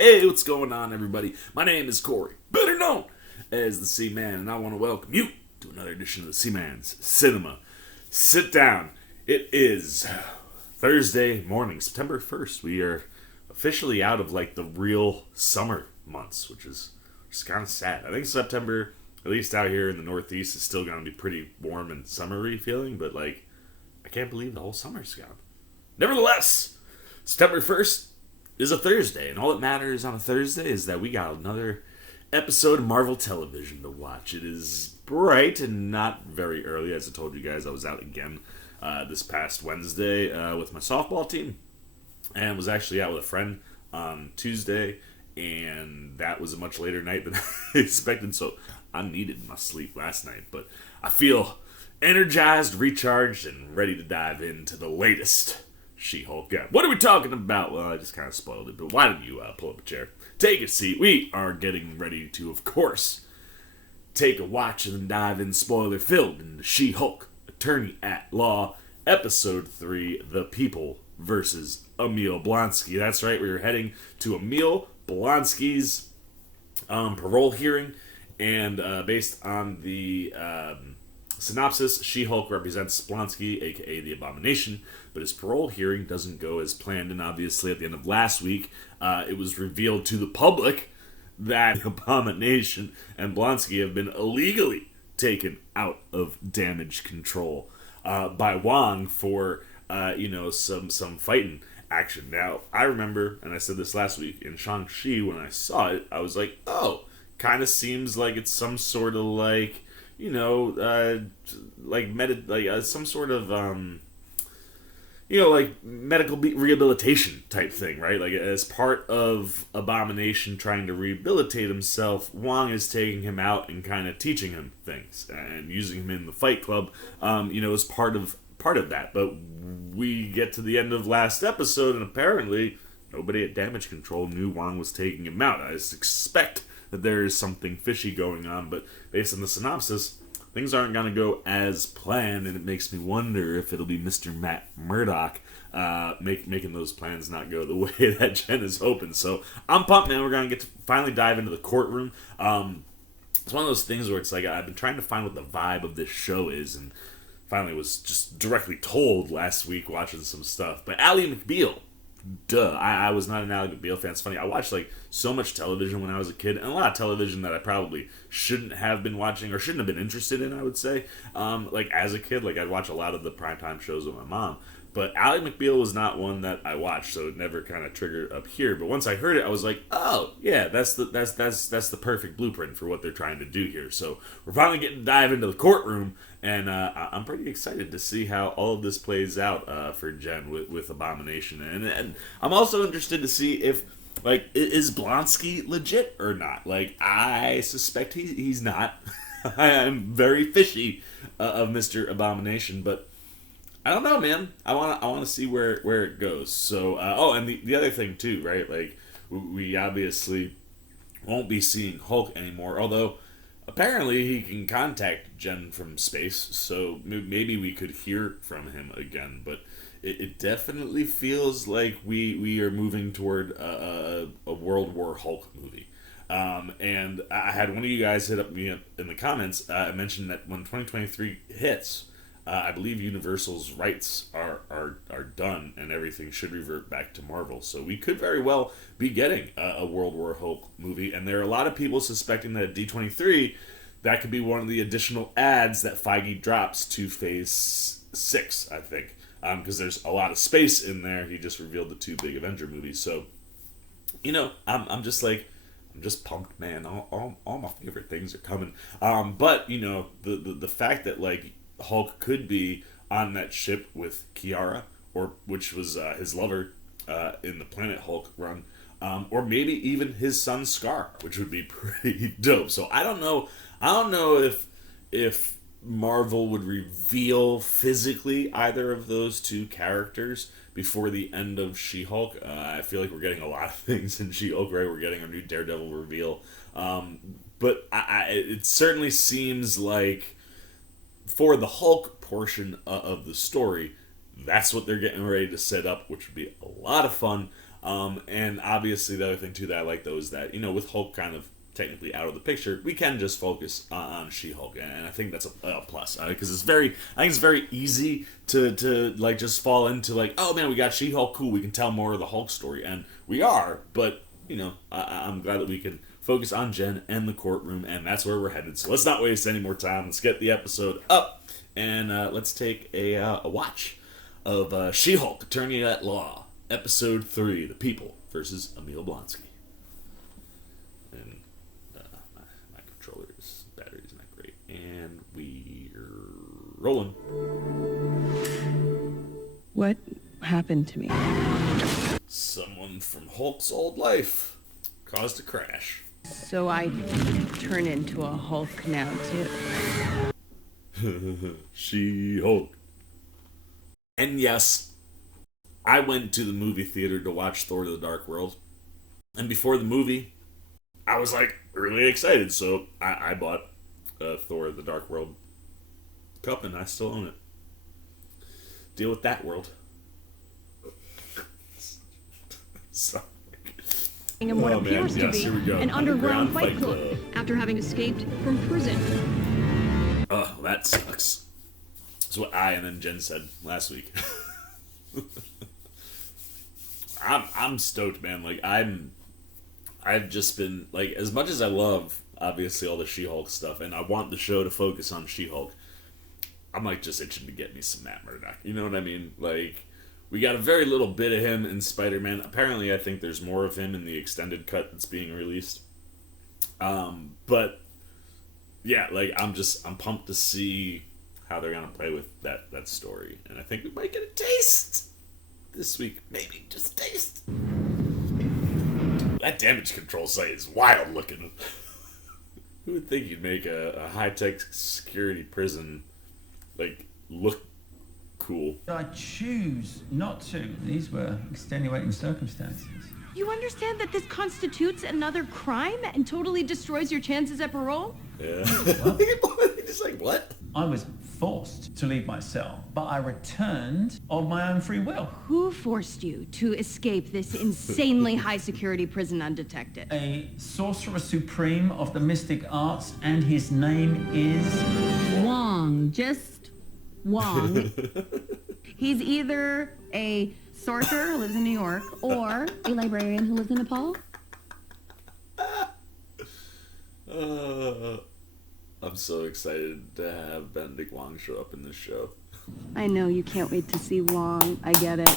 Hey, what's going on, everybody? My name is Corey, better known as the C-Man, and I want to welcome you to another edition of the C-Man's Cinema Sit Down. It is Thursday morning, September 1st. We are officially out of, the real summer months, which is just kind of sad. I think September, at least out here in the Northeast, is still going to be pretty warm and summery feeling, but, I can't believe the whole summer's gone. Nevertheless, September 1st is a Thursday, and all that matters on a Thursday is that we got another episode of Marvel Television to watch. It is bright and not very early. As I told you guys, I was out again this past Wednesday with my softball team, and was actually out with a friend on Tuesday, and that was a much later night than I expected, so I needed my sleep last night, but I feel energized, recharged, and ready to dive into the latest She-Hulk. What are we talking about? Well, I just kind of spoiled it, but why don't you pull up a chair, take a seat. We are getting ready to, of course, take a watch and dive in spoiler-filled into She-Hulk, Attorney at Law, Episode 3, The People versus Emil Blonsky. That's right, we are heading to Emil Blonsky's parole hearing, and based on the synopsis, She-Hulk represents Blonsky, aka the Abomination, but his parole hearing doesn't go as planned, and obviously at the end of last week, it was revealed to the public that Abomination and Blonsky have been illegally taken out of damage control by Wong for, some fighting action. Now, I remember, and I said this last week, in Shang-Chi, when I saw it, I was like, oh, kind of seems like it's some sort of some sort of, medical rehabilitation type thing, right? As part of Abomination trying to rehabilitate himself, Wong is taking him out and kind of teaching him things and using him in the Fight Club, as part of that. But we get to the end of last episode, and apparently nobody at Damage Control knew Wong was taking him out. I suspect that there is something fishy going on, but based on the synopsis, things aren't going to go as planned, and it makes me wonder if it'll be Mr. Matt Murdock making those plans not go the way that Jen is hoping. So I'm pumped, man. We're going to get to finally dive into the courtroom. It's one of those things where it's like I've been trying to find what the vibe of this show is, and finally was just directly told last week watching some stuff. But Ally McBeal, duh. I was not an Ally McBeal fan. It's funny, I watched so much television when I was a kid, and a lot of television that I probably shouldn't have been watching or shouldn't have been interested in, I would say. As a kid, I'd watch a lot of the primetime shows with my mom. But Ally McBeal was not one that I watched, so it never kind of triggered up here. But once I heard it, I was like, oh, yeah, that's the perfect blueprint for what they're trying to do here. So we're finally getting to dive into the courtroom, and I'm pretty excited to see how all of this plays out for Jen with Abomination. And I'm also interested to see if, is Blonsky legit or not? I suspect he's not. I am very fishy of Mr. Abomination, but I don't know, man. I want to see where it goes. So, and the other thing too, right? We obviously won't be seeing Hulk anymore. Although apparently he can contact Jen from space, so maybe we could hear from him again. But it definitely feels like we are moving toward a World War Hulk movie. And I had one of you guys hit up me in the comments. I mentioned that when 2023 hits, I believe Universal's rights are done, and everything should revert back to Marvel. So we could very well be getting a World War Hulk movie, and there are a lot of people suspecting that at D23, that could be one of the additional ads that Feige drops to Phase 6, I think, because there's a lot of space in there. He just revealed the 2 big Avenger movies, so I'm just pumped, man. All my favorite things are coming. But the fact that Hulk could be on that ship with Kiara, which was his lover in the Planet Hulk run, or maybe even his son Scar, which would be pretty dope. So I don't know if Marvel would reveal physically either of those 2 characters before the end of She-Hulk. I feel like we're getting a lot of things in She-Hulk, right? We're getting our new Daredevil reveal, but it certainly seems like for the Hulk portion of the story, that's what they're getting ready to set up, which would be a lot of fun. And obviously the other thing too that I like though is that, with Hulk kind of technically out of the picture, we can just focus on She-Hulk, and I think that's a plus, because I think it's very easy to like just fall into like, oh man, we got She-Hulk, cool, we can tell more of the Hulk story, and we are, but I'm glad that we can focus on Jen and the courtroom, and that's where we're headed. So let's not waste any more time. Let's get the episode up, and let's take a watch of She-Hulk, Attorney at Law, Episode 3, The People versus Emil Blonsky. And my controller's battery's not great. And we're rolling. What happened to me? Someone from Hulk's old life caused a crash. So I turn into a Hulk now, too. She-Hulk. And yes, I went to the movie theater to watch Thor: The Dark World. And before the movie, I was like really excited. So I bought Thor: The Dark World cup, and I still own it. Deal with that, world. Sorry. And what appears to be an underground fight club after having escaped from prison. Oh, that sucks. That's what I and then Jen said last week. I'm stoked, man. Like I've just been like, as much as I love obviously all the She-Hulk stuff, and I want the show to focus on She-Hulk, I'm like just itching to get me some Matt Murdock. You know what I mean? Like, we got a very little bit of him in Spider-Man. Apparently, I think there's more of him in the extended cut that's being released. But yeah, like I'm pumped to see how they're gonna play with that story, and I think we might get a taste this week, maybe just a taste. That damage control site is wild looking. Who would think you'd make a high-tech security prison like look cool? I choose not to. These were extenuating circumstances. You understand that this constitutes another crime and totally destroys your chances at parole? Yeah. Just like, what? I was forced to leave my cell, but I returned of my own free will. Who forced you to escape this insanely high-security prison undetected? A sorcerer supreme of the mystic arts, and his name is... Wong. Just Wong. He's either a sorcerer who lives in New York or a librarian who lives in Nepal. I'm so excited to have Benedict Wong show up in this show. I know you can't wait to see Wong. I get it.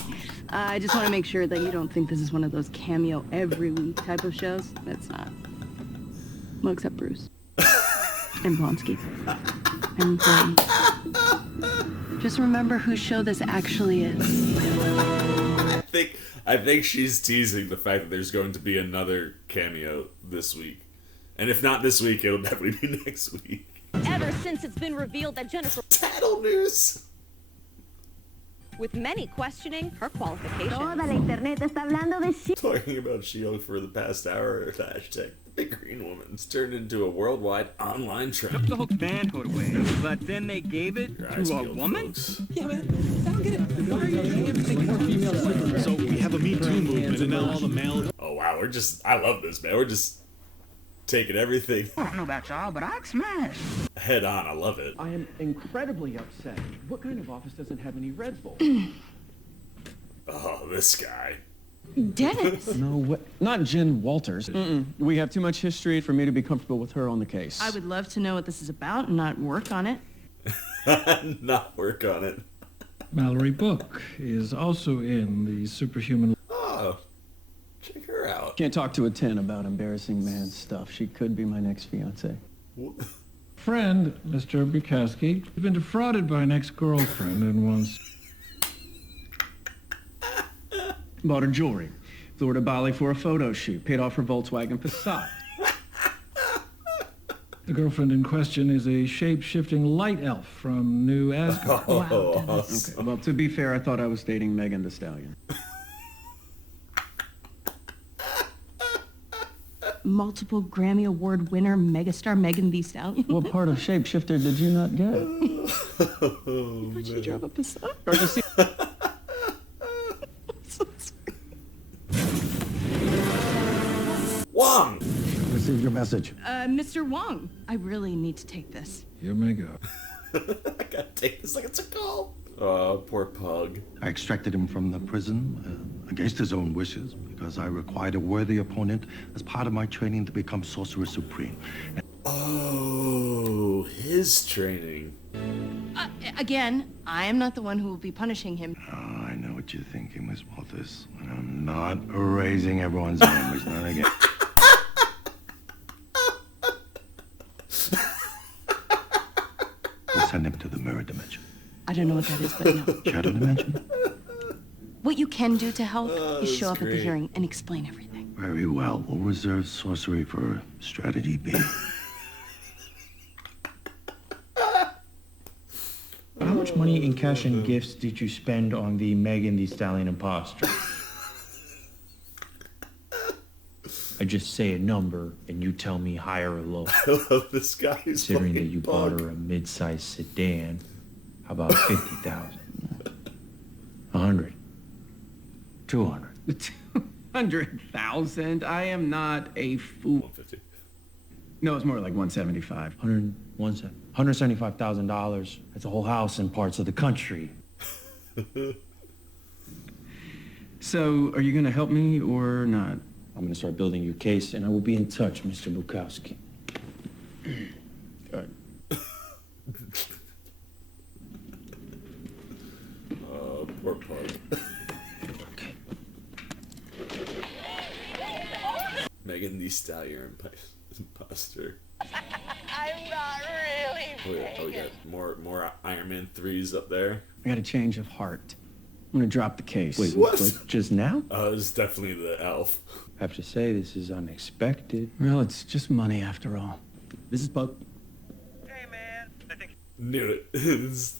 I just want to make sure that you don't think this is one of those cameo every week type of shows. It's not. Well, except Bruce. And Blonsky. And just remember whose show this actually is. I think she's teasing the fact that there's going to be another cameo this week. And if not this week, it'll definitely be next week. Ever since it's been revealed that Jennifer... Tattle news! With many questioning her qualifications. Toda la internet está hablando de shit. Talking about She-Hulk for the past hour, hashtag Big Green Woman's turned into a worldwide online trend. The Hulk manhood away, but then they gave it to a woman? Folks. Yeah, man. I don't get it. Why are you doing everything more female? So we have a Me Too movement, and now all the male... Oh wow, I love this, man. We're just taking everything I don't know about y'all, but I'd smash. head on. I love it. I am incredibly upset. What kind of office doesn't have any Red Bull? Oh, this guy. Dennis! No, what? Not Jen Walters. We have too much history for me to be comfortable with her on the case. I would love to know what this is about and not work on it. Not work on it. Mallory Book is also in the Superhuman. Oh, check her out. Can't talk to a 10 about embarrassing man stuff. She could be my next fiance. Friend, Mr. Bukowski, has been defrauded by an ex-girlfriend and wants... Bought her jewelry. Flew her to Bali for a photo shoot. Paid off her Volkswagen Passat. The girlfriend in question is a shape-shifting light elf from New Asgard. Oh, awesome. Okay, well, to be fair, I thought I was dating Megan Thee Stallion. Multiple Grammy Award winner megastar Megan Thee Stallion. What part of shapeshifter did you not get? But she drove a Passat. Or just see- Wong! Receive your message. Mr. Wong, I really need to take this. You may go. I gotta take this like it's a call. Oh, poor Pug. I extracted him from the prison against his own wishes because I required a worthy opponent as part of my training to become Sorcerer Supreme. Oh, his training. Again, I am not the one who will be punishing him. Oh, I know what you're thinking, Miss Walters. And I'm not erasing everyone's memories, not again. We'll send him to the mirror dimension. I don't know what that is, but no. Shadow dimension? What you can do to help is show up at the great. hearing and explain everything. Very well. We'll reserve sorcery for strategy B. How much money in cash and gifts did you spend on the Megan Thee Stallion imposter? I just say a number and you tell me high or low. I love this guy who's Considering that fucking you bought Pug. her a mid-sized sedan, how about 50,000? 100? 200? 200,000? I am not a fool. 150. No, it's more like 175. $175,000. That's a whole house in parts of the country. So, are you gonna help me or not? I'm gonna start building your case, and I will be in touch, Mr. Bukowski. Oh, poor Pug. Megan Thee Stallion imposter. I'm not really. Oh, we got more Iron Man 3s up there. I got a change of heart. I'm gonna drop the case. Wait, What? what? Just now? It's definitely the elf. I have to say, this is unexpected. Well, it's just money after all. This is Bug. Hey, man. I think Knew it. It's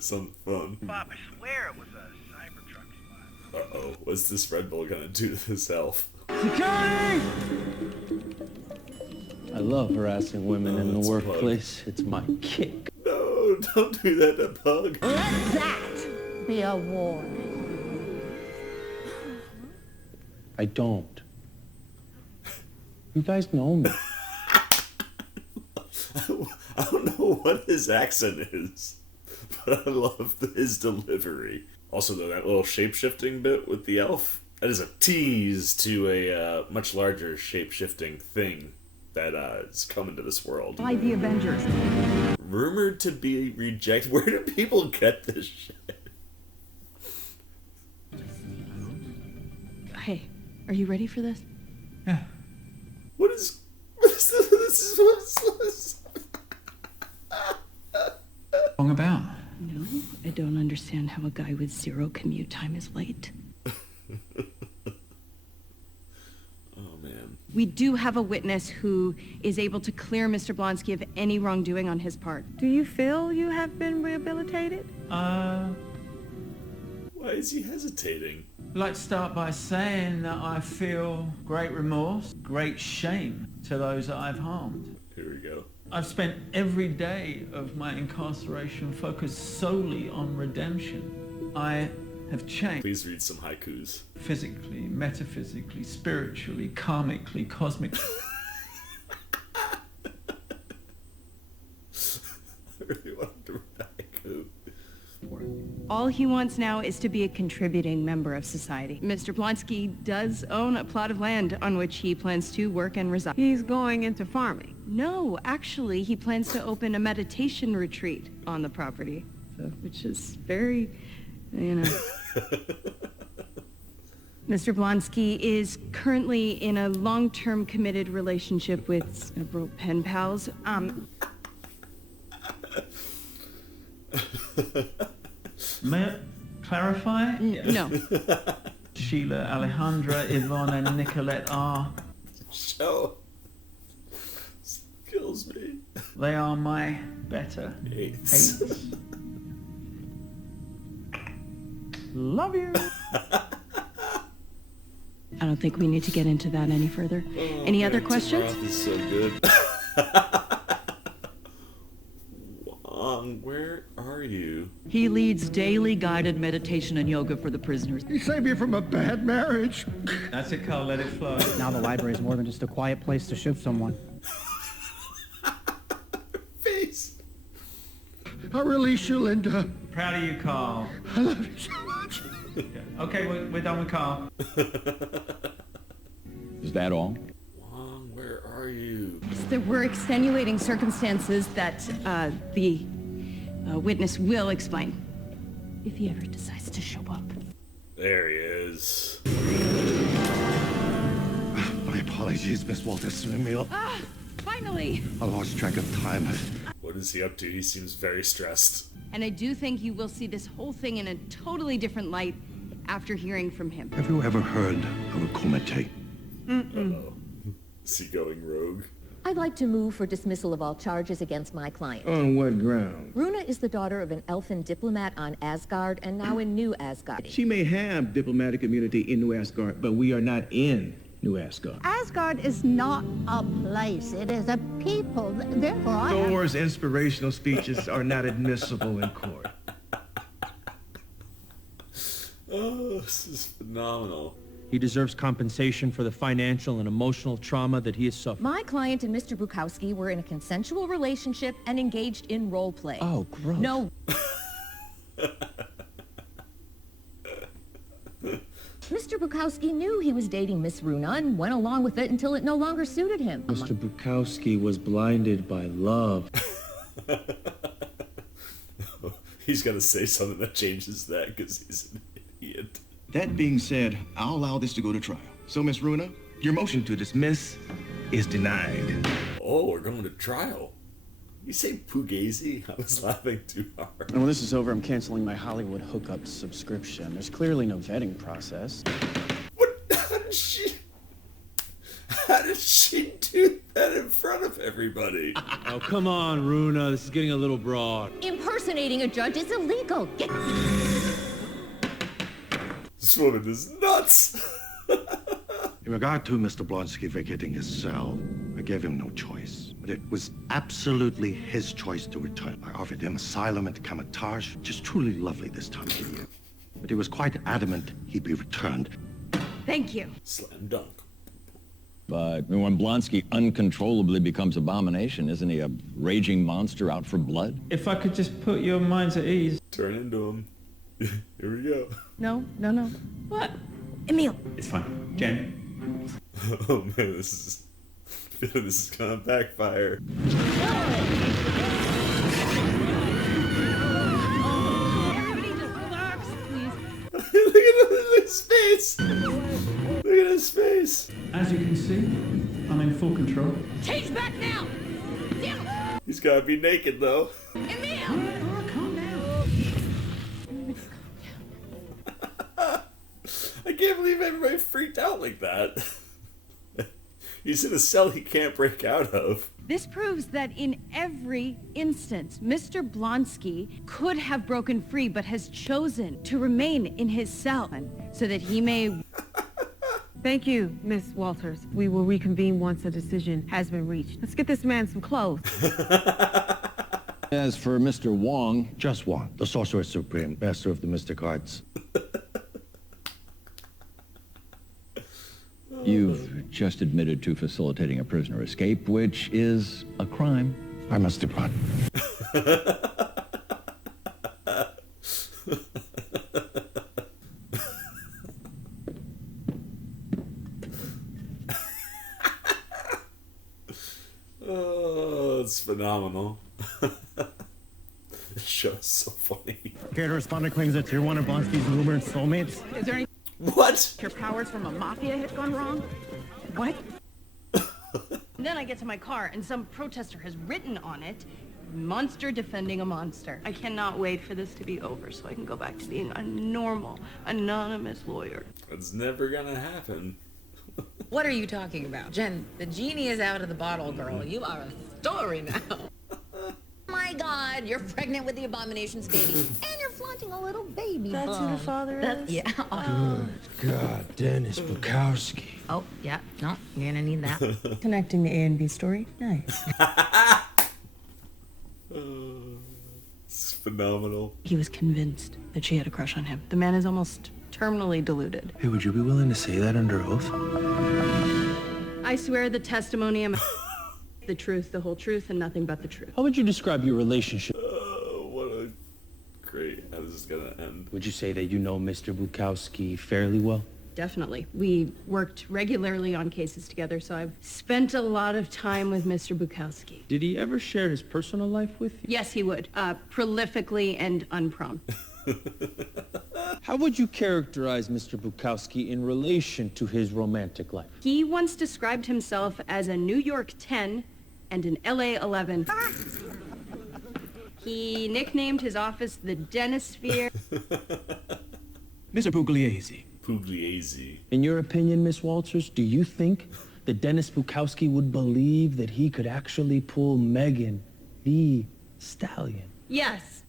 something fun. Bob, I swear it was a Cybertruck spot. Uh-oh. What's this Red Bull gonna do to this elf? Security! I love harassing women in the that's workplace. It's my kick. No, don't do that to Pug. Let that be a warning. I don't. You guys know me. I don't know what his accent is, but I love his delivery. Also, though, that little shape-shifting bit with the elf, that is a tease to a much larger shape-shifting thing that is coming to this world. By the Avengers. Rumored to be rejected. Where do people get this shit? Hey, are you ready for this? What is this? Wrong about? No, I don't understand how a guy with 0 commute time is late. Oh, man. We do have a witness who is able to clear Mr. Blonsky of any wrongdoing on his part. Do you feel you have been rehabilitated? Why is he hesitating? I'd like to start by saying that I feel great remorse, great shame to those that I've harmed. Here we go. I've spent every day of my incarceration focused solely on redemption. I have changed. Please read some haikus. Physically, metaphysically, spiritually, karmically, cosmically. I really want to read a haiku. All he wants now is to be a contributing member of society. Mr. Blonsky does own a plot of land on which he plans to work and reside. He's going into farming. No, actually, he plans to open a meditation retreat on the property, which is very, Mr. Blonsky is currently in a long-term committed relationship with several pen pals. May I clarify? No. Sheila, Alejandra, Yvonne, and Nicolette are. Show. Kills me. They are my better Hates. hates. Love you. I don't think we need to get into that any further. Any other questions? Roth is so good. Wong. Wong, where are you? He leads daily guided meditation and yoga for the prisoners. He saved me from a bad marriage. That's it, Carl. Let it flow. Now the library is more than just a quiet place to ship someone. Face. I'll release you, Linda. Proud of you, Carl. I love you so much. Okay, we're done with Carl. Is that all? Wong, where are you? There were extenuating circumstances that the witness will explain if he ever decides to show up. There he is. My apologies, Miss Walters. Emil. Ah, finally! I lost track of time. What is he up to? He seems very stressed. And I do think you will see this whole thing in a totally different light after hearing from him. Have you ever heard of a kumite? Uh-oh. Is he going rogue? I'd like to move for dismissal of all charges against my client. On what ground? Runa is the daughter of an elfin diplomat on Asgard and now in New Asgard. She may have diplomatic immunity in New Asgard, but we are not in New Asgard. Asgard is not a place. It is a people. Therefore, I have... Thor's inspirational speeches are not admissible in court. Oh, this is phenomenal. He deserves compensation for the financial and emotional trauma that he has suffered. My client and Mr. Bukowski were in a consensual relationship and engaged in role play. Oh, gross. No. Mr. Bukowski knew he was dating Miss Runa and went along with it until it no longer suited him. Mr. Bukowski was blinded by love. He's got to say something that changes that because he's an idiot. That being said, I'll allow this to go to trial. So, Miss Runa, your motion to dismiss is denied. Oh, we're going to trial. You say Pugazi? I was laughing too hard. And when this is over, I'm canceling my Hollywood hookup subscription. There's clearly no vetting process. What? How did she do that in front of everybody? Oh, come on, Runa. This is getting a little broad. Impersonating a judge is illegal. Get... This woman is nuts. In regard to Mr. Blonsky vacating his cell, I gave him no choice. But it was absolutely his choice to return. I offered him asylum at Kamatage, which is truly lovely this time of the year. But he was quite adamant he'd be returned. Thank you. Slam dunk. But when Blonsky uncontrollably becomes abomination, isn't he a raging monster out for blood? If I could just put your minds at ease. Turn into him. Here we go. No. What? Emil. It's fine. Jen. Oh man, this is gonna backfire. Everybody just relax, please. Look at his face. Look at his face. As you can see, I'm in full control. Change back now. Damn it. He's gotta be naked though. Emil. Calm down. I can't believe everybody freaked out like that. He's in a cell he can't break out of. This proves that in every instance, Mr. Blonsky could have broken free, but has chosen to remain in his cell so that he may... Thank you, Miss Walters. We will reconvene once a decision has been reached. Let's get this man some clothes. As for Mr. Wong... Just Wong, the Sorcerer Supreme, master of the mystic arts. You've just admitted to facilitating a prisoner escape, which is a crime. I must depart. Oh, it's phenomenal. This show is so funny. Care to respond to claims that you're one of Blonsky's rumored soulmates? Is there any... What? Your powers from a mafia hit gone wrong? What? And then I get to my car, and some protester has written on it, "Monster defending a monster." I cannot wait for this to be over so I can go back to being a normal, anonymous lawyer. It's never gonna happen. What are you talking about? Jen, the genie is out of the bottle, girl. You are a story now. My God, you're pregnant with the Abomination's baby, and you're flaunting a little baby That's bump. who the father is? Yeah. Good God, Dennis Bukowski. Oh, yeah. No, you're gonna need that. Connecting the A and B story? Nice. phenomenal. He was convinced that she had a crush on him. The man is almost terminally deluded. Hey, would you be willing to say that under oath? I swear the testimony I'm the truth, the whole truth, and nothing but the truth. How would you describe your relationship? What a great. How is this gonna end? Would you say that you know Mr. Bukowski fairly well? Definitely. We worked regularly on cases together, so I've spent a lot of time with Mr. Bukowski. Did he ever share his personal life with you? Yes, he would. Prolifically and unprompt. How would you characterize Mr. Bukowski in relation to his romantic life? He once described himself as a New York 10 and an LA 11. He nicknamed his office the Denisphere. Mr. Pugliese. Pugliese. In your opinion, Miss Walters, do you think that Dennis Bukowski would believe that he could actually pull Megan the Stallion? Yes.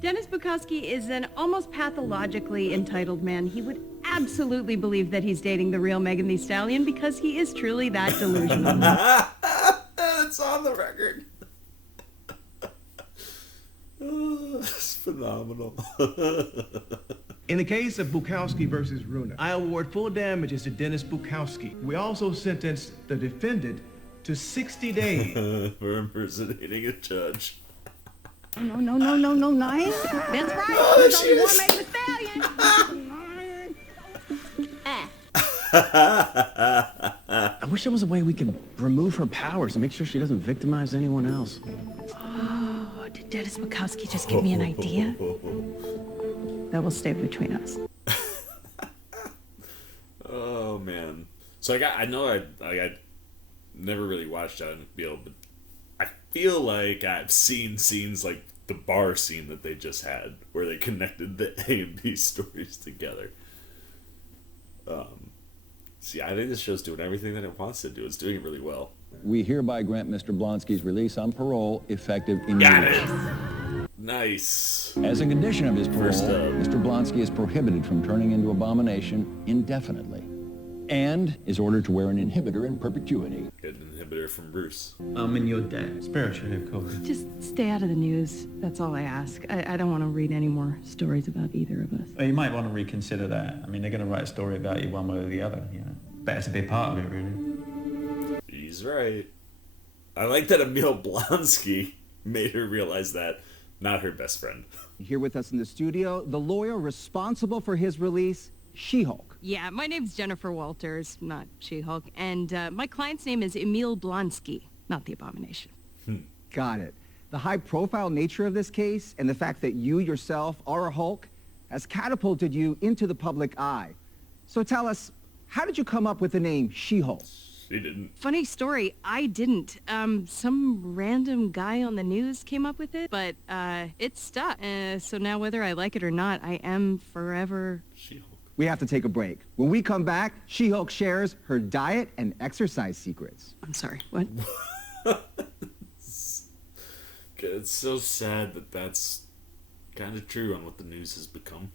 Dennis Bukowski is an almost pathologically entitled man. He would absolutely believe that he's dating the real Megan Thee Stallion because he is truly that delusional. It's on the record. Oh, it's phenomenal. In the case of Bukowski versus Runa, I award full damages to Dennis Bukowski. We also sentenced the defendant to 60 days for impersonating a judge. No, nice. That's right. Oh, There's only one Megan Thee Stallion. I wish there was a way we could remove her powers and make sure she doesn't victimize anyone else. Oh, did Dennis Bukowski just give me an idea? That will stay between us. Oh man. So I never really watched Out in the Field, but I feel like I've seen scenes like the bar scene that they just had, where they connected the A and B stories together. See, I think this show's doing everything that it wants to do. It's doing it really well. We hereby grant Mr. Blonsky's release on parole effective immediately. Got it! Nice. As a condition of his parole, First up. Mr. Blonsky is prohibited from turning into abomination indefinitely and is ordered to wear an inhibitor in perpetuity. Get an inhibitor from Bruce. I'm in your debt. Spiritually, of course. Just stay out of the news. That's all I ask. I don't want to read any more stories about either of us. Well, you might want to reconsider that. I mean, they're going to write a story about you one way or the other, you know. Better to be part of it, really. He's right. I like that Emil Blonsky made her realize that, not her best friend. Here with us in the studio, the lawyer responsible for his release, She-Hulk. Yeah, my name's Jennifer Walters, not She-Hulk, and my client's name is Emil Blonsky, not the Abomination. Got it. The high-profile nature of this case and the fact that you yourself are a Hulk has catapulted you into the public eye. So tell us, how did you come up with the name She-Hulk? She didn't. Funny story, I didn't. Some random guy on the news came up with it, but it stuck. So now whether I like it or not, I am forever She-Hulk. We have to take a break. When we come back, She-Hulk shares her diet and exercise secrets. I'm sorry, what? It's so sad that that's kind of true on what the news has become.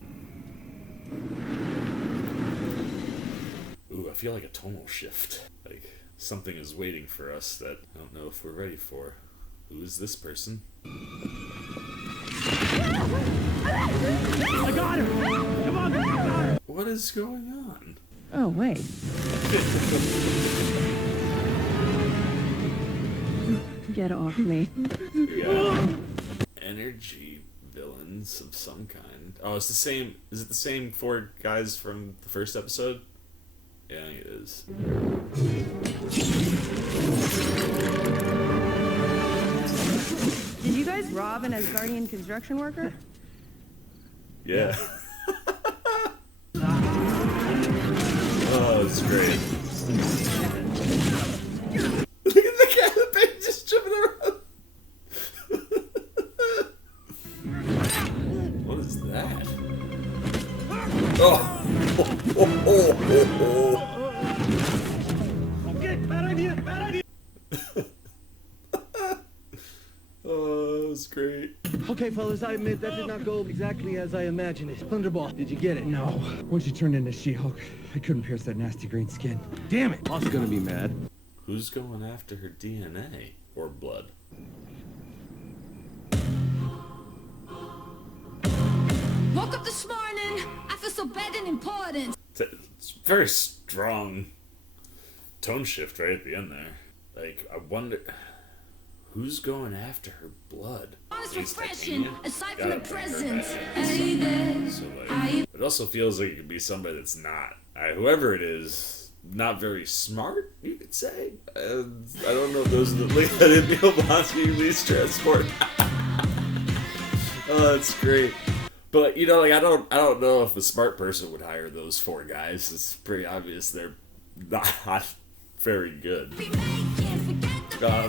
Ooh, I feel like a tonal shift. Like something is waiting for us that I don't know if we're ready for. Who is this person? I got her! Come on, I got her! What is going on? Oh, wait. Get off me. Yeah. Energy villains of some kind. Oh, it's the same. Is it the same four guys from the first episode? Yeah, I think it is. Did you guys rob an Asgardian construction worker? Yeah. Oh, it's great. Look at the guy in the baby just jumping around. What is that? Oh. Okay, bad idea, bad idea. Oh, that was great. Okay, fellas, I admit that did not go exactly as I imagined it. Thunderball, did you get it? No. Once you turned into She-Hulk, I couldn't pierce that nasty green skin. Damn it! Boss gonna be mad. Who's going after her DNA or blood? Woke up this morning, I feel so bad and important. It's a very strong tone shift right at the end there. Like, I wonder who's going after her blood. It's refreshing, aside from the presents. So like, it also feels like it could be somebody that's not. Whoever it is, not very smart, you could say. I don't know if those are the link that Emil Blonsky released transport. Oh, that's great. But you know, like I don't know if a smart person would hire those 4 guys. It's pretty obvious they're not very good.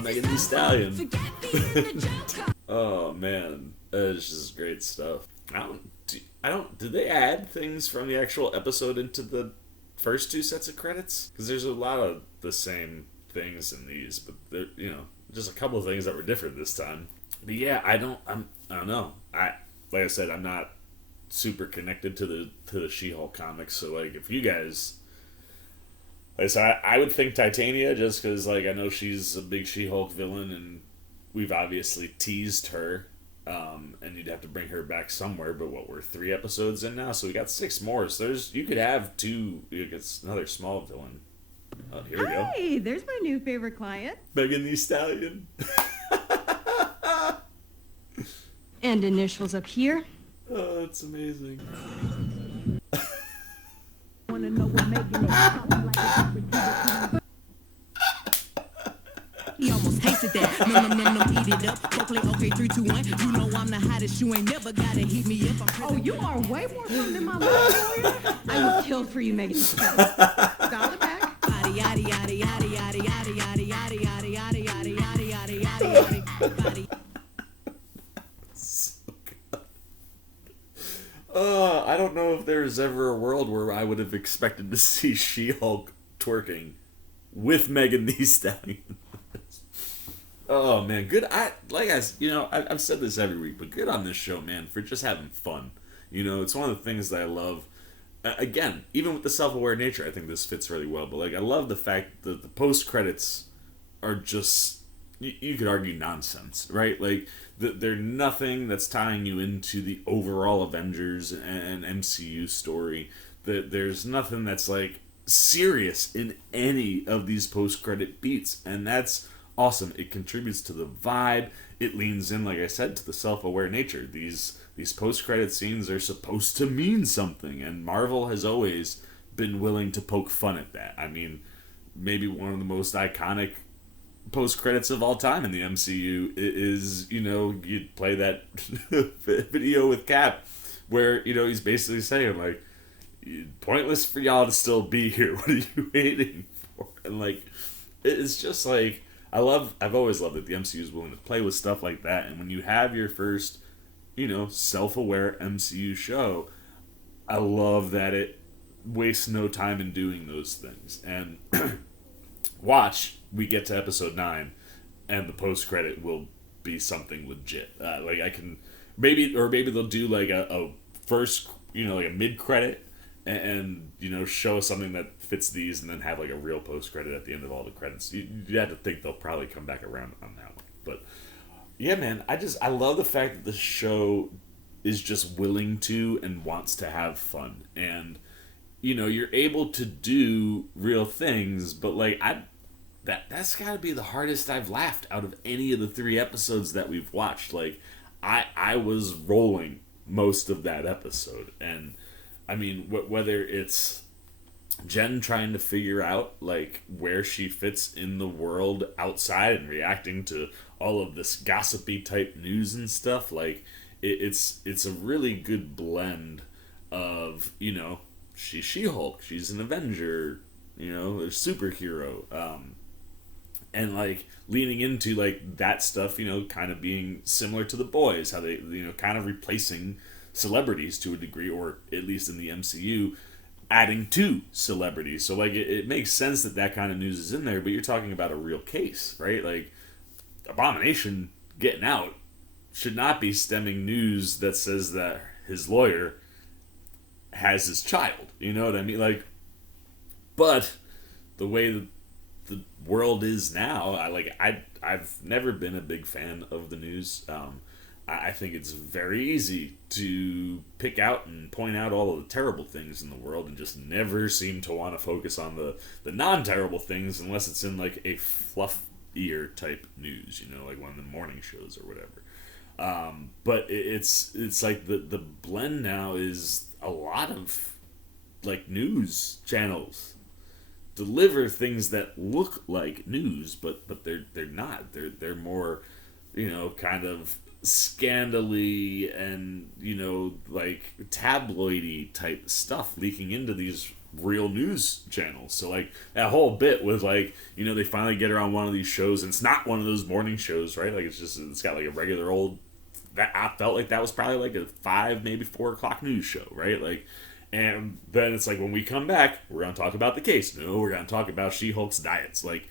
Megan Thee Stallion. Oh man, it's just great stuff. Did they add things from the actual episode into the first 2 sets of credits? Because there's a lot of the same things in these, but there, you know, just a couple of things that were different this time. But yeah, I don't know. Like I said, I'm not super connected to the She-Hulk comics, so like if you guys, like I said, I would think Titania, just because like I know she's a big She-Hulk villain, and we've obviously teased her, and you'd have to bring her back somewhere. But what, we're 3 episodes in now, so we got 6 more. So you could have 2. It's another small villain. Oh, here we go. Hey, there's my new favorite client. Megan Thee Stallion. And initials up here. Oh, that's amazing. Wanna know what Megan is? He almost tasted that. No, eat it up. Go play okay, 3, 2, 1. You know I'm the hottest. You ain't never gotta heat me up. Oh, you are way more fun than my last lawyer. I will kill for you, Megan. Dial it back. Yaddy yaddy yaddy yaddy yaddy yaddy yaddy yaddy yaddy yaddy yaddy yaddy yaddy yaddy. I don't know if there's ever a world where I would have expected to see She-Hulk twerking with Megan Thee Stallion. Oh man, good. I've said this every week, but good on this show, man, for just having fun. You know, it's one of the things that I love. Again, even with the self-aware nature, I think this fits really well. But like, I love the fact that the post-credits are just, you could argue, nonsense, right? Like, they're nothing that's tying you into the overall Avengers and MCU story. There's nothing that's like serious in any of these post-credit beats, and that's awesome. It contributes to the vibe. It leans in, like I said, to the self-aware nature. These post-credit scenes are supposed to mean something, and Marvel has always been willing to poke fun at that. I mean, maybe one of the most iconic post-credits of all time in the MCU is, you know, you play that video with Cap where, you know, he's basically saying, like, pointless for y'all to still be here. What are you waiting for? And, like, it's just, like, I've always loved that the MCU is willing to play with stuff like that. And when you have your first, you know, self-aware MCU show, I love that it wastes no time in doing those things. And watch, we get to episode 9, and the post-credit will be something legit. Like, I can, maybe they'll do, like, a first, you know, like a mid-credit, and you know, show us something that fits these, and then have, like, a real post-credit at the end of all the credits. You have to think they'll probably come back around on that one. But, yeah, man, I love the fact that the show is just willing to and wants to have fun. And, you know, you're able to do real things, but, like, that's got to be the hardest I've laughed out of any of the 3 episodes that we've watched. Like, I was rolling most of that episode. And, I mean, whether it's Jen trying to figure out, like, where she fits in the world outside and reacting to all of this gossipy type news and stuff, like, it's a really good blend of, you know, she's She-Hulk, she's an Avenger, you know, a superhero, and, like, leaning into, like, that stuff, you know, kind of being similar to The Boys, how they, you know, kind of replacing celebrities to a degree, or at least in the MCU, adding to celebrities. So, like, it makes sense that kind of news is in there, but you're talking about a real case, right? Like, Abomination getting out should not be stemming news that says that his lawyer has his child. You know what I mean? Like, but the way that the world is now, I've never been a big fan of the news. I think it's very easy to pick out and point out all of the terrible things in the world and just never seem to want to focus on the non-terrible things unless it's in like a fluffier type news, you know, like one of the morning shows or whatever. But it's like the blend now is a lot of like news channels deliver things that look like news, but they're not. They're more, you know, kind of scandally and, you know, like tabloidy type stuff leaking into these real news channels. So like that whole bit with like, you know, they finally get her on one of these shows and it's not one of those morning shows, right? Like it's got like a regular old, that I felt like that was probably like a 5, maybe 4 o'clock news show, right? Like, and then it's like, when we come back, we're going to talk about the case. No, we're going to talk about She-Hulk's diets. Like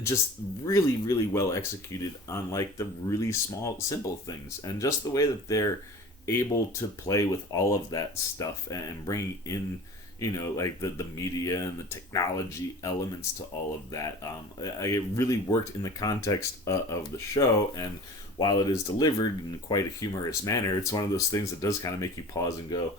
just really, really well executed on like the really small, simple things. And just the way that they're able to play with all of that stuff and bring in, you know, like the media and the technology elements to all of that. It really worked in the context of the show, and while it is delivered in quite a humorous manner, it's one of those things that does kind of make you pause and go,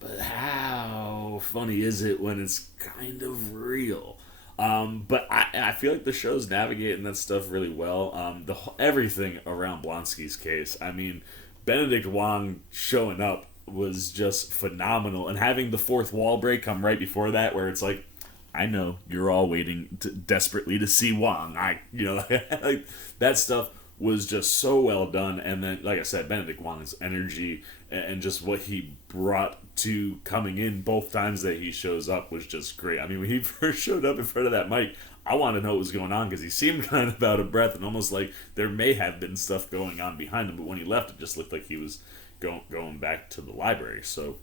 but how funny is it when it's kind of real? But I feel like the show's navigating that stuff really well. Everything around Blonsky's case, I mean, Benedict Wong showing up was just phenomenal, and having the fourth wall break come right before that, where it's like, I know you're all waiting desperately to see Wong. Like that stuff was just so well done. And then, like I said, Benedict Wong's energy and just what he brought to coming in both times that he shows up was just great. I mean, when he first showed up in front of that mic, I wanted to know what was going on because he seemed kind of out of breath and almost like there may have been stuff going on behind him. But when he left, it just looked like he was going back to the library. So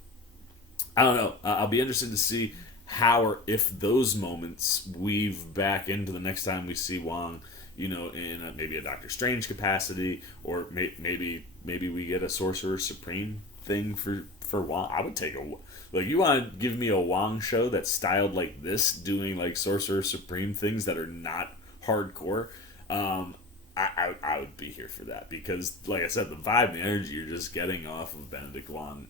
I don't know. I'll be interested to see how or if those moments weave back into the next time we see Wong, you know, in maybe a Doctor Strange capacity, or maybe we get a Sorcerer Supreme thing for Wong. I would take like, you want to give me a Wong show that's styled like this, doing like Sorcerer Supreme things that are not hardcore. I would be here for that, because like I said, the vibe and the energy you're just getting off of Benedict Wong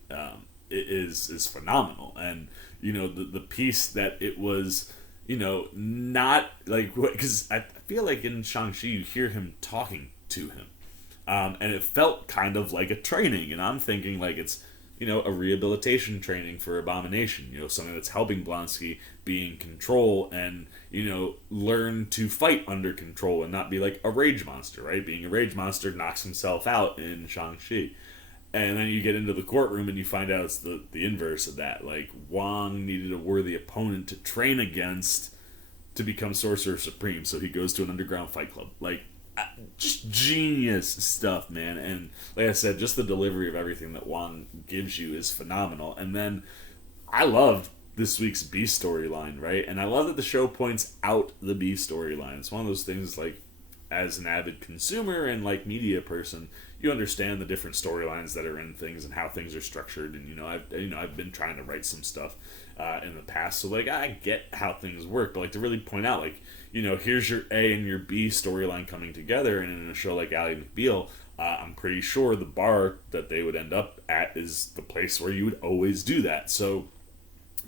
is phenomenal. And you know, the piece that it was, you know, not like, because I feel like in Shang-Chi you hear him talking to him, and it felt kind of like a training, and I'm thinking like it's, you know, a rehabilitation training for Abomination, you know, something that's helping Blonsky be in control and, you know, learn to fight under control and not be like a rage monster, right? Being a rage monster knocks himself out in Shang-Chi. And then you get into the courtroom and you find out it's the inverse of that. Like, Wong needed a worthy opponent to train against to become Sorcerer Supreme, so he goes to an underground fight club. Like, just genius stuff, man. And like I said, just the delivery of everything that Wong gives you is phenomenal. And then I loved this week's B storyline, right? And I love that the show points out the B storyline. It's one of those things, like, as an avid consumer and like media person, you understand the different storylines that are in things and how things are structured. And I've been trying to write some stuff in the past, so like I get how things work. But like to really point out, like, you know, here's your A and your B storyline coming together, and in a show like Ally McBeal, I'm pretty sure the bar that they would end up at is the place where you would always do that. So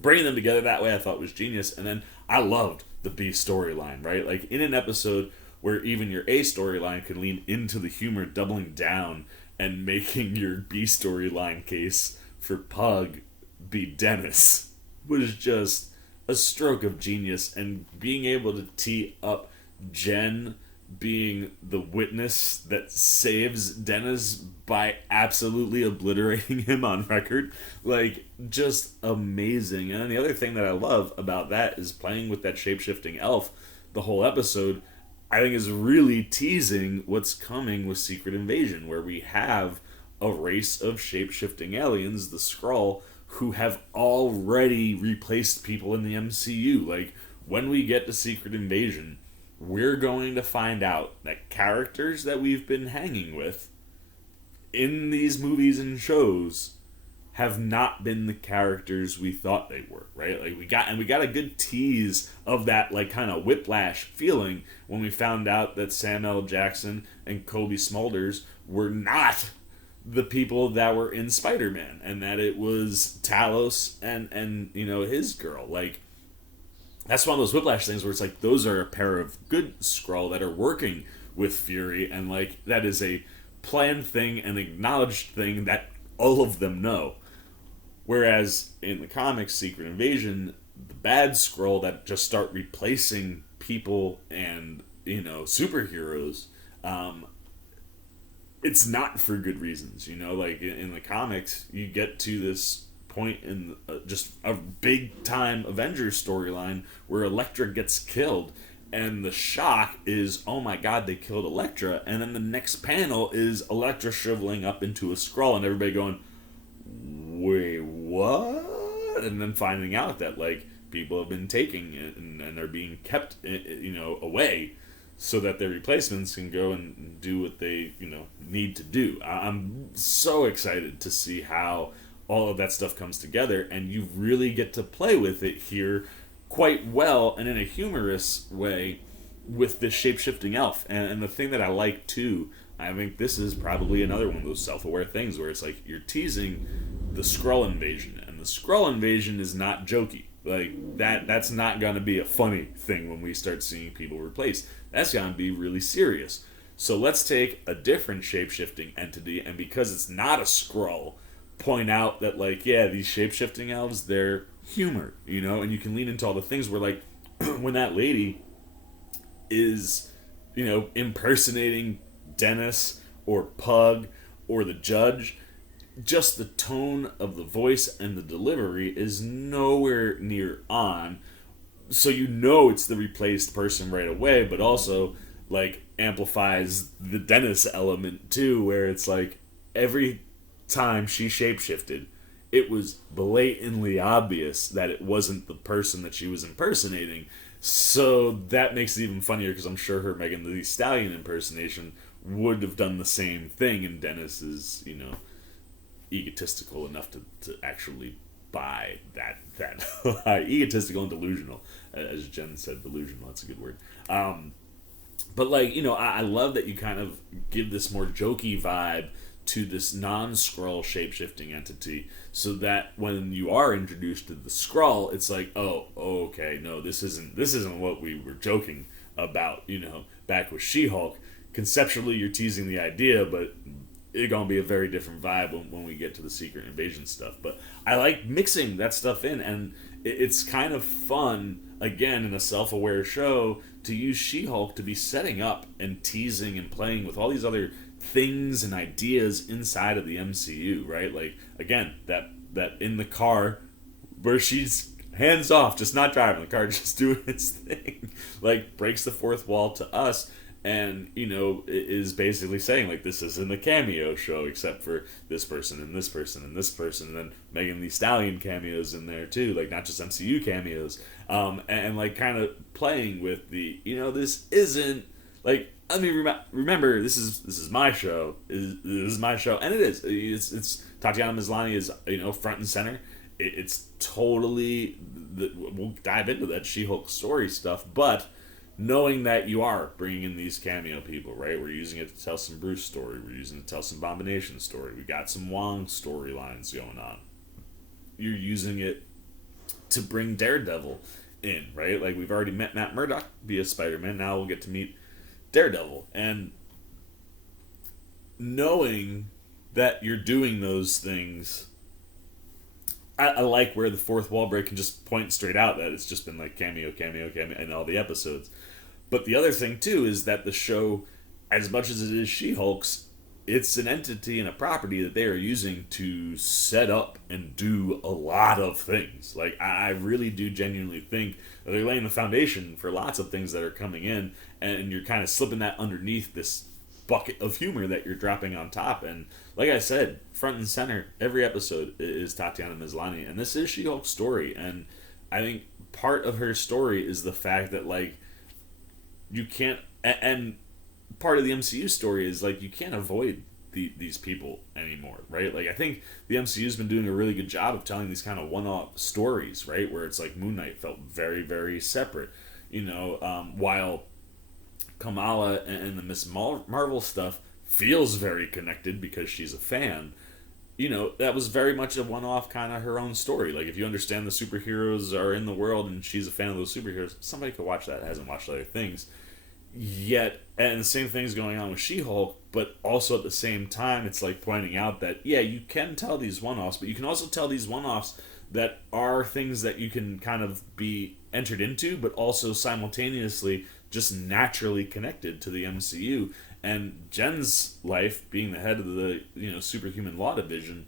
bringing them together that way, I thought was genius. And then I loved the B storyline, right? Like in an episode where even your A storyline can lean into the humor, doubling down and making your B storyline case for Pug be Dennis, was just a stroke of genius. And being able to tee up Jen being the witness that saves Dennis by absolutely obliterating him on record, like, just amazing. And then the other thing that I love about that is playing with that shape-shifting elf the whole episode, I think, is really teasing what's coming with Secret Invasion, where we have a race of shape-shifting aliens, the Skrull, who have already replaced people in the MCU. Like, when we get to Secret Invasion, we're going to find out that characters that we've been hanging with in these movies and shows have not been the characters we thought they were, right? Like we got a good tease of that like kind of whiplash feeling when we found out that Sam L. Jackson and Kobe Smulders were not the people that were in Spider-Man, and that it was Talos and you know, his girl. Like, that's one of those whiplash things where it's like, those are a pair of good Skrull that are working with Fury, and like, that is a planned thing, an acknowledged thing that all of them know. Whereas in the comics, Secret Invasion, the bad Skrull that just start replacing people and, you know, superheroes, it's not for good reasons, you know. Like in the comics, you get to this point in just a big time Avengers storyline where Elektra gets killed, and the shock is, oh my god, they killed Elektra, and then the next panel is Elektra shriveling up into a Skrull, and everybody going, wait, what? And then finding out that like people have been taking it and they're being kept, you know, away, so that their replacements can go and do what they, you know, need to do. I'm so excited to see how all of that stuff comes together, and you really get to play with it here quite well and in a humorous way with this shape-shifting elf. And the thing that I like too, I think this is probably another one of those self-aware things where it's like you're teasing the Skrull invasion, and the Skrull invasion is not jokey. Like that's not going to be a funny thing when we start seeing people replaced. That's going to be really serious. So let's take a different shape-shifting entity, and because it's not a Skrull, point out that like, yeah, these shape-shifting elves, they're humor, you know, and you can lean into all the things where like when that lady is, you know, impersonating Dennis or Pug or the judge, just the tone of the voice and the delivery is nowhere near on, so you know it's the replaced person right away, but also like amplifies the Dennis element too, where it's like every time she shapeshifted, it was blatantly obvious that it wasn't the person that she was impersonating. So that makes it even funnier, because I'm sure her Megan Thee Stallion impersonation would have done the same thing, and Dennis is, you know, egotistical enough to actually buy that egotistical and delusional, as Jen said. Delusional, that's a good word. But like, you know, I love that you kind of give this more jokey vibe to this non-Skrull shape-shifting entity, so that when you are introduced to the Skrull, it's like, oh, okay, no, this isn't what we were joking about, you know, back with She-Hulk. Conceptually, you're teasing the idea, but it's gonna be a very different vibe when we get to the Secret Invasion stuff. But I like mixing that stuff in, and it's kind of fun, again, in a self-aware show, to use She-Hulk to be setting up and teasing and playing with all these other things and ideas inside of the MCU, right? Like, again, that in the car where she's hands off, just not driving the car, just doing its thing, like breaks the fourth wall to us, and, you know, is basically saying like, this isn't a cameo show except for this person and this person and this person, and then Megan Thee Stallion cameos in there too, like not just MCU cameos, and like kind of playing with the, you know, this isn't like, I mean, remember, this is my show. This is my show, and it is. It's Tatiana Maslany is, you know, front and center. It's totally. We'll dive into that She-Hulk story stuff, but knowing that you are bringing in these cameo people, right? We're using it to tell some Bruce story. We're using it to tell some Abomination story. We got some Wong storylines going on. You're using it to bring Daredevil in, right? Like, we've already met Matt Murdock via Spider-Man. Now we'll get to meet Daredevil, and knowing that you're doing those things, I like where the fourth wall break can just point straight out that it's just been like cameo in all the episodes. But the other thing too is that the show, as much as it is She-Hulk's, it's an entity and a property that they are using to set up and do a lot of things. Like, I really do genuinely think that they're laying the foundation for lots of things that are coming in, and you're kind of slipping that underneath this bucket of humor that you're dropping on top. And like I said, front and center, every episode is Tatiana Maslany, and this is She-Hulk's story. And I think part of her story is the fact that, like, you can't, and part of the MCU story is, like, you can't avoid these people anymore, right? Like, I think the MCU's been doing a really good job of telling these kind of one-off stories, right? Where it's like Moon Knight felt very, very separate, while Kamala and the Miss Marvel stuff feels very connected because she's a fan. That was very much a one-off kind of her own story. Like, if you understand the superheroes are in the world and she's a fan of those superheroes, somebody could watch that hasn't watched other things yet. And the same thing's going on with She-Hulk, but also at the same time, it's like pointing out that, yeah, you can tell these one-offs, but you can also tell these one-offs that are things that you can kind of be entered into, but also simultaneously just naturally connected to the MCU. And Jen's life, being the head of the superhuman law division,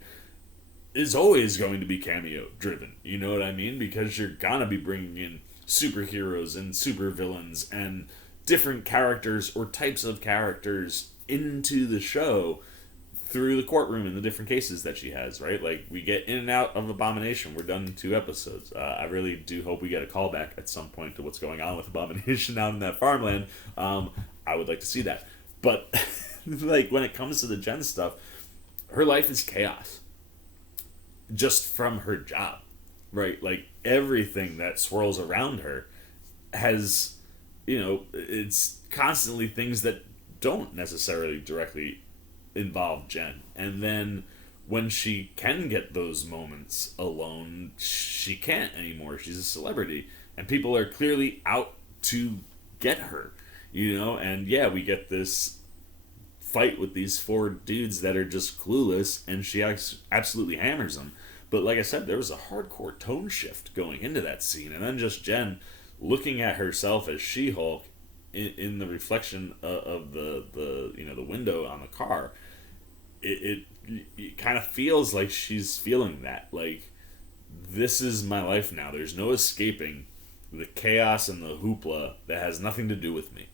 is always going to be cameo driven. You know what I mean? Because you're gonna be bringing in superheroes and supervillains and different characters or types of characters into the show through the courtroom in the different cases that she has, right? Like, we get in and out of Abomination. We're done in 2 episodes. I really do hope we get a callback at some point to what's going on with Abomination out in that farmland. I would like to see that. But, like, when it comes to the Jen stuff, her life is chaos. Just from her job, right? Like, everything that swirls around her has, it's constantly things that don't necessarily directly involve Jen. And then when she can get those moments alone, she can't anymore. She's a celebrity. And people are clearly out to get her, And yeah, we get this fight with these 4 dudes that are just clueless, and she absolutely hammers them. But like I said, there was a hardcore tone shift going into that scene. And then just Jen looking at herself as She-Hulk in the reflection of the window on the car, it kind of feels like she's feeling that. Like, this is my life now. There's no escaping the chaos and the hoopla that has nothing to do with me.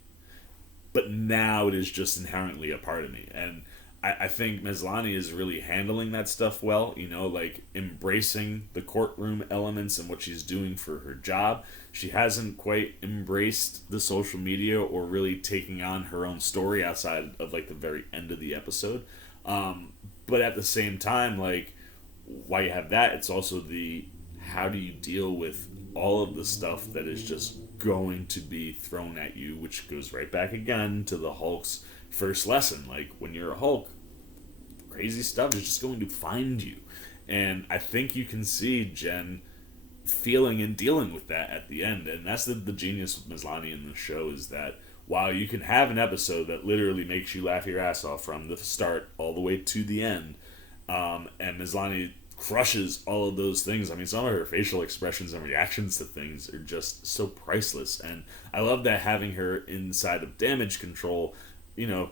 But now it is just inherently a part of me. And I think Maslany is really handling that stuff well, like embracing the courtroom elements and what she's doing for her job. She hasn't quite embraced the social media or really taking on her own story outside of like the very end of the episode. But at the same time, like, while you have that, it's also the how do you deal with all of the stuff that is just going to be thrown at you, which goes right back again to the Hulk's first lesson. Like, when you're a Hulk, crazy stuff is just going to find you. And I think you can see Jen feeling and dealing with that at the end. And that's the genius of Maslany in the show, is that while you can have an episode that literally makes you laugh your ass off from the start all the way to the end, and Maslany crushes all of those things. I mean, some of her facial expressions and reactions to things are just so priceless. And I love that having her inside of Damage Control,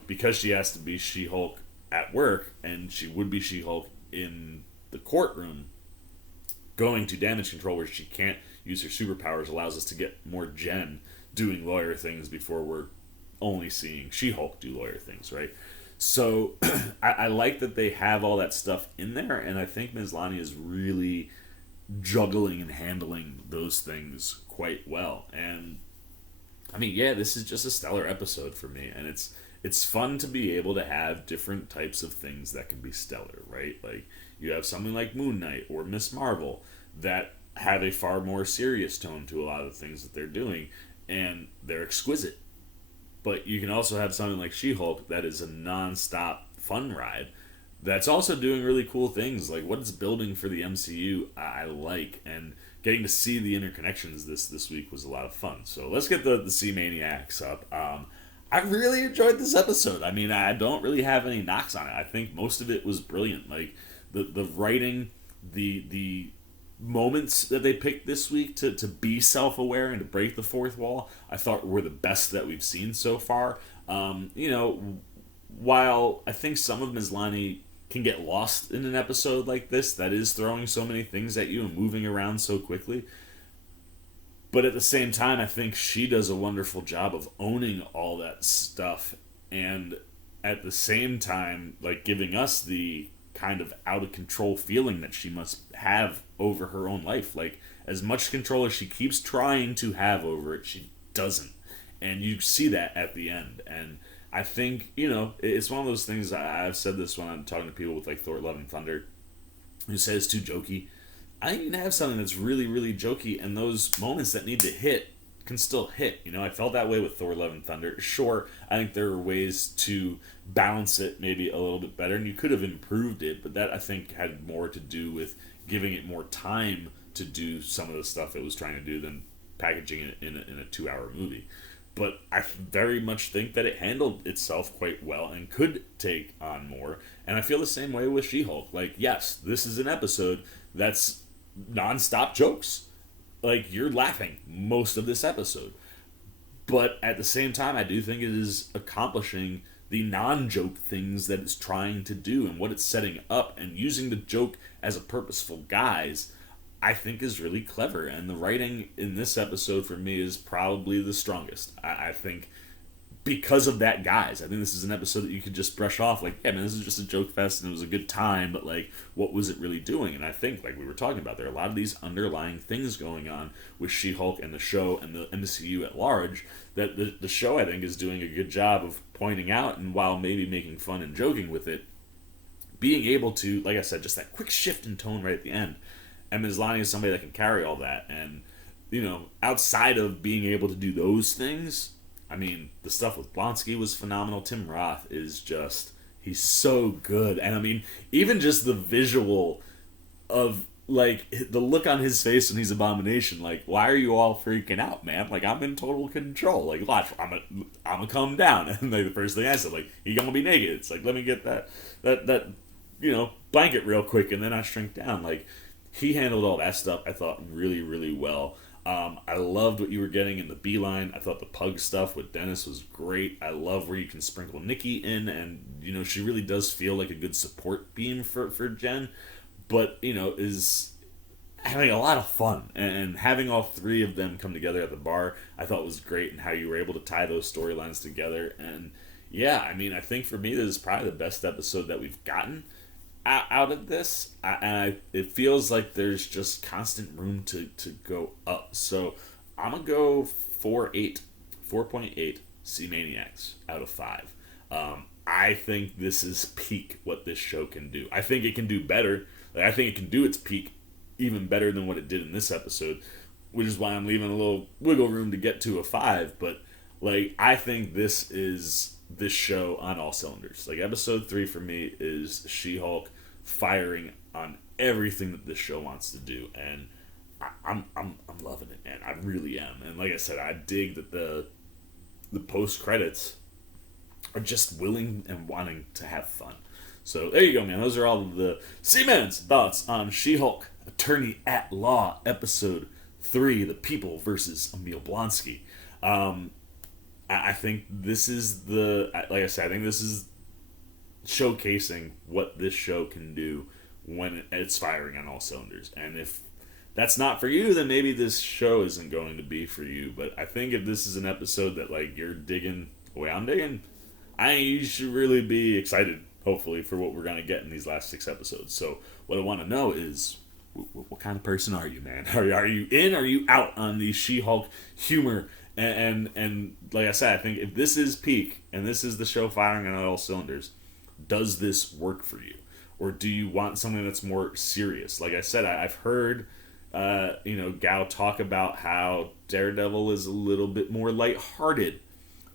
because she has to be She-Hulk at work, and she would be She-Hulk in the courtroom. Going to Damage Control, where she can't use her superpowers, allows us to get more Jen doing lawyer things before we're only seeing She-Hulk do lawyer things, right? So I like that they have all that stuff in there, and I think Maslany is really juggling and handling those things quite well. And I mean, yeah, this is just a stellar episode for me, and it's fun to be able to have different types of things that can be stellar, right? Like, you have something like Moon Knight or Miss Marvel that have a far more serious tone to a lot of the things that they're doing, and they're exquisite. But you can also have something like She-Hulk that is a non-stop fun ride that's also doing really cool things. Like, what it's building for the MCU, I like. And getting to see the interconnections this week was a lot of fun. So let's get the C-Maniacs up. I really enjoyed this episode. I mean, I don't really have any knocks on it. I think most of it was brilliant. Like, the writing, the moments that they picked this week to be self-aware and to break the fourth wall, I thought were the best that we've seen so far. While I think some of Maslany can get lost in an episode like this that is throwing so many things at you and moving around so quickly, but at the same time, I think she does a wonderful job of owning all that stuff, and at the same time, like, giving us the kind of out of control feeling that she must have over her own life. Like, as much control as she keeps trying to have over it, she doesn't. And you see that at the end. And I think, it's one of those things. I've said this when I'm talking to people with like Thor: Love and Thunder, who say it's too jokey. I think you can have something that's really, really jokey, and those moments that need to hit can still hit. I felt that way with Thor: Love and Thunder. Sure, I think there are ways to balance it maybe a little bit better, and you could have improved it, but that I think had more to do with giving it more time to do some of the stuff it was trying to do than packaging it in a 2-hour movie. But I very much think that it handled itself quite well and could take on more. And I feel the same way with She-Hulk. Like, yes, this is an episode that's non-stop jokes. Like, you're laughing most of this episode. But at the same time, I do think it is accomplishing the non-joke things that it's trying to do and what it's setting up, and using the joke as a purposeful guise, I think is really clever. And the writing in this episode for me is probably the strongest. I think because of that guise, I think this is an episode that you could just brush off like, yeah, man, this is just a joke fest and it was a good time, but like, what was it really doing? And I think, like we were talking about, there are a lot of these underlying things going on with She-Hulk and the show and the MCU at large that the show, I think, is doing a good job of pointing out, and while maybe making fun and joking with it, being able to, like I said, just that quick shift in tone right at the end. And Maslany is somebody that can carry all that. And, outside of being able to do those things, I mean, the stuff with Blonsky was phenomenal. Tim Roth is just, he's so good. And I mean, even just the visual of, like, the look on his face when he's Abomination, like, why are you all freaking out, man? Like, I'm in total control. Like, watch, I'm gonna calm down. And like, the first thing I said, like, he gonna be naked. It's like, let me get that blanket real quick, and then I shrink down. Like, he handled all that stuff, I thought, really, really well. I loved what you were getting in the Beeline. I thought the Pug stuff with Dennis was great. I love where you can sprinkle Nikki in, and, she really does feel like a good support beam for Jen, but, is having a lot of fun. And having all three of them come together at the bar, I thought was great, and how you were able to tie those storylines together. And, yeah, I mean, I think for me, this is probably the best episode that we've gotten out of this, and it feels like there's just constant room to go up. So I'm gonna go 4.8 Sea Maniacs out of 5. I think this is peak what this show can do. I think it can do better. Like, I think it can do its peak even better than what it did in this episode, which is why I'm leaving a little wiggle room to get to a 5. But like, I think this is this show on all cylinders. Like, episode 3 for me is She-Hulk firing on everything that this show wants to do, and I'm loving it, man. I really am. And like I said, I dig that the post credits are just willing and wanting to have fun. So there you go, man. Those are all of the Seaman's thoughts on She-Hulk Attorney at Law, episode 3, The People versus Emil Blonsky. I think this is like I said, I think this is showcasing what this show can do when it's firing on all cylinders. And if that's not for you, then maybe this show isn't going to be for you. But I think if this is an episode that, like, you're digging the way I'm digging, you should really be excited, hopefully, for what we're going to get in these last 6 episodes. So what I want to know is, what kind of person are you, man? Are you in? Are you out on the She-Hulk humor? And like I said, I think if this is peak and this is the show firing on all cylinders, does this work for you? Or do you want something that's more serious? Like I said, I've heard Gao talk about how Daredevil is a little bit more lighthearted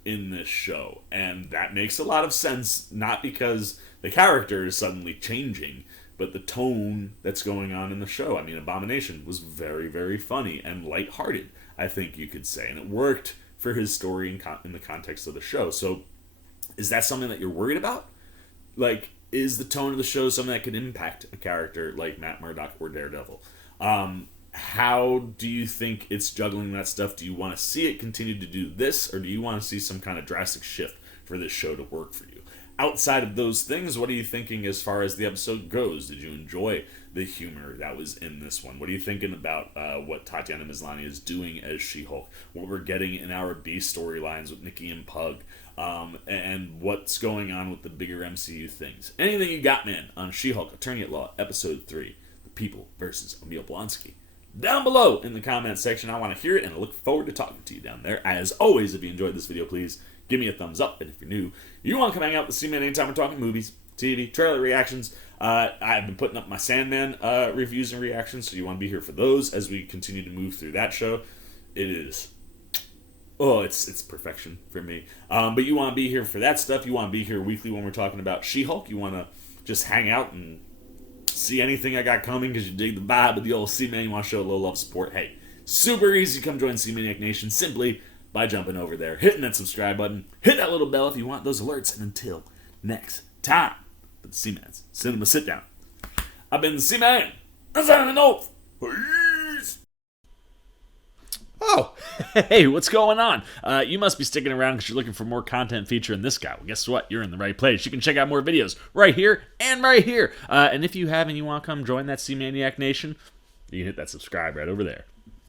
in this show, and that makes a lot of sense, not because the character is suddenly changing, but the tone that's going on in the show. I mean, Abomination was very, very funny and lighthearted, I think you could say, and it worked for his story in the context of the show. So is that something that you're worried about? Like, is the tone of the show something that could impact a character like Matt Murdock or Daredevil? How do you think it's juggling that stuff? Do you want to see it continue to do this, or do you want to see some kind of drastic shift for this show to work for you? Outside of those things, what are you thinking as far as the episode goes? Did you enjoy the humor that was in this one? What are you thinking about what Tatiana Maslany is doing as She-Hulk? What we're getting in our B storylines with Nikki and Pug? And what's going on with the bigger MCU things? Anything you got, man, on She-Hulk Attorney at Law, episode 3, The People versus Emil Blonsky? Down below in the comments section. I want to hear it, and I look forward to talking to you down there. As always, if you enjoyed this video, please give me a thumbs up. And if you're new, you want to come hang out with C-Man anytime we're talking movies, TV, trailer reactions. I've been putting up my Sandman reviews and reactions, so you want to be here for those as we continue to move through that show. It is, it's perfection for me. But you want to be here for that stuff. You want to be here weekly when we're talking about She-Hulk. You want to just hang out and see anything I got coming because you dig the vibe of the old C-Man. You want to show a little love support. Hey, super easy to come join C-Maniac Nation simply by jumping over there, hitting that subscribe button, hit that little bell if you want those alerts. And until next time, for the C-Man's Cinema Sit Down, I've been the C-Man. I'm signing off. Peace. Oh, hey, what's going on? You must be sticking around because you're looking for more content featuring this guy. Well, guess what? You're in the right place. You can check out more videos right here and right here. And if you have and you want to come join that C-Maniac Nation, you can hit that subscribe right over there.